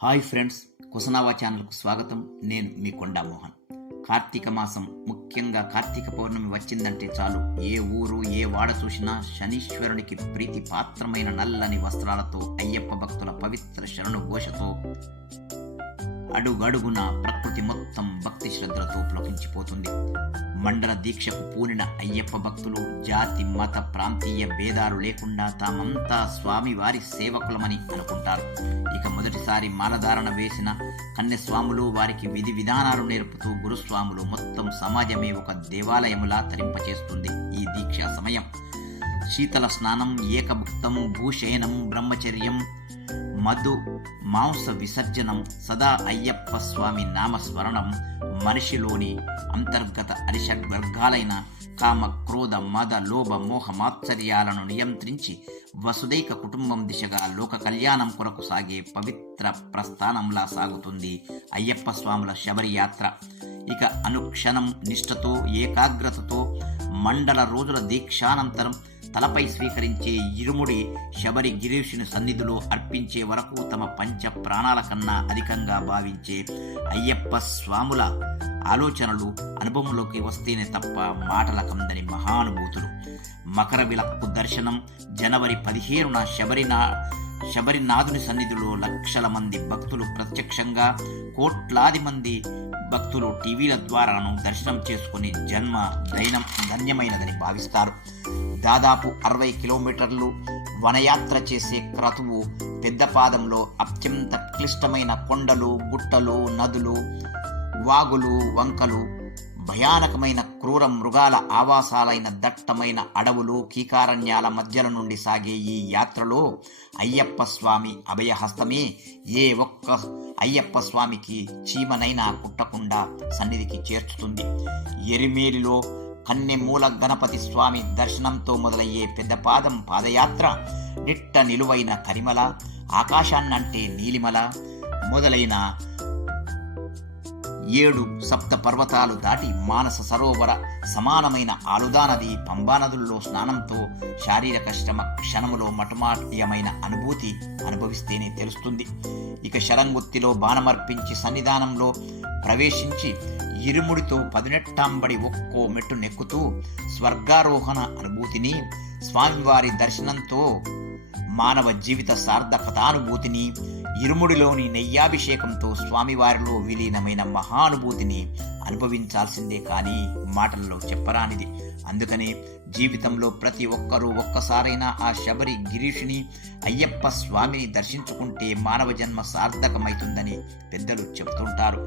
Hi friends, కుసనావా ఛానల్కు స్వాగతం. నేను మీ కొండా మోహన్. కార్తీక మాసం, ముఖ్యంగా కార్తీక పౌర్ణమి వచ్చిందంటే చాలు ఏ ఊరు ఏ వాడ చూసినా శనీశ్వరునికి ప్రీతి పాత్రమైన నల్లని వస్త్రాలతో అయ్యప్ప భక్తుల పవిత్ర శరణు ఘోషతో అడుగడుగున ప్రకృతి మొత్తం భక్తి శ్రద్ధలతో పులకించిపోతుంది. మండల దీక్షకు పూనిన అయ్యప్ప భక్తులు జాతి మత ప్రాంతీయ భేదాలు లేకుండా తామంతా స్వామివారి సేవకులమని అనుకుంటారు. ఇక మొదటిసారి మాలధారణ వేసిన కన్యస్వాములు, వారికి విధి విధానాలు నేర్పుతూ గురుస్వాములు, మొత్తం సమాజమే ఒక దేవాలయములా తరింపచేస్తుంది ఈ దీక్షా సమయం. శీతల స్నానం, ఏకభుక్తం, భూశయనం, బ్రహ్మచర్యం, మధు మాంస విసర్జనం, సదా అయ్యప్ప స్వామి నామస్మరణం మనిషిలోని అంతర్గత అరిషడ్వర్గాలైన కామ, క్రోధ, మద, లోభ, మోహ మాత్సర్యాలను నియంత్రించి వసుదైక కుటుంబం దిశగా లోక కళ్యాణం కొరకు సాగే పవిత్ర ప్రస్థానంలా సాగుతుంది అయ్యప్ప స్వాముల శబరి యాత్ర. ఇక అనుక్షణం నిష్ఠతో ఏకాగ్రతతో మండల రోజుల దీక్షానంతరం తలపై స్వీకరించే ఇరుముడి శబరి గిరీషుని సన్నిధిలో అర్పించే వరకు తమ పంచ ప్రాణాల కన్నా అధికంగా భావించే అయ్యప్ప స్వాముల ఆలోచనలు అనుభవంలోకి వస్తేనే తప్ప మాటల కందని మహానుభూతులు. మకర విలక్కు దర్శనం జనవరి 15న శబరినాథుని సన్నిధిలో లక్షల మంది భక్తులు ప్రత్యక్షంగా, కోట్లాది మంది భక్తులు టీవీల ద్వారాను దర్శనం చేసుకుని జన్మ ధన్యమైనదని భావిస్తారు. దాదాపు 60 కిలోమీటర్లు వనయాత్ర చేసే క్రతువు పెద్దపాదంలో అత్యంత క్లిష్టమైన కొండలు, గుట్టలు, నదులు, వాగులు, వంకలు, భయానకమైన క్రూర మృగాల ఆవాసాలైన దట్టమైన అడవులు, కీకారణ్యాల మధ్యల నుండి సాగే ఈ యాత్రలో అయ్యప్ప స్వామి అభయహస్తమే ఏ ఒక్క అయ్యప్ప స్వామికి చీమనైనా కుట్టకుండా సన్నిధికి చేర్చుతుంది. ఎరిమేలిలో కన్నెమూల గణపతి స్వామి దర్శనంతో మొదలయ్యే పెద్దపాదం పాదయాత్ర నిట్ట నిలువైన కరిమల, ఆకాశాన్నంటే నీలిమల మొదలైన 7 సప్త పర్వతాలు దాటి మానస సరోవర సమానమైన ఆలుదా నది, పంబానదుల్లో స్నానంతో శారీరక శ్రమ క్షణములో మటుమాట్యమైన అనుభూతి అనుభవిస్తేనే తెలుస్తుంది. ఇక శరంగుత్తిలో బాణమర్పించి సన్నిధానంలో ప్రవేశించి ఇరుముడితో 18 ఒక్కో మెట్టు నెక్కుతూ స్వర్గారోహణ అనుభూతిని, స్వామివారి దర్శనంతో మానవ జీవిత సార్థకతానుభూతిని, ఇరుముడిలోని నెయ్యాభిషేకంతో స్వామివారిలో విలీనమైన మహానుభూతిని అనుభవించాల్సిందే కానీ మాటల్లో చెప్పరానిది. అందుకనే జీవితంలో ప్రతి ఒక్కరూ ఒక్కసారైనా ఆ శబరి గిరీషుని అయ్యప్ప స్వామిని దర్శించుకుంటే మానవ జన్మ సార్థకమైతుందని పెద్దలు చెబుతుంటారు.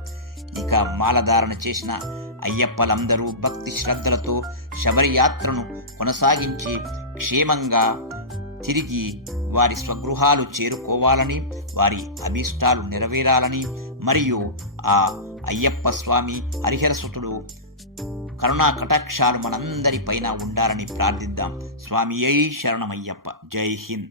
ఇక మాలధారణ చేసిన అయ్యప్పలందరూ భక్తి శ్రద్ధలతో శబరి యాత్రను కొనసాగించి క్షేమంగా తిరిగి వారి స్వగృహాలు చేరుకోవాలని, వారి అభీష్టాలు నెరవేరాలని, మరియు ఆ అయ్యప్ప స్వామి హరిహరసుతుడు కరుణా కటాక్షాలు మనందరిపైన ఉండాలని ప్రార్థిద్దాం. స్వామియై శరణమయ్యప్ప. జై హింద్.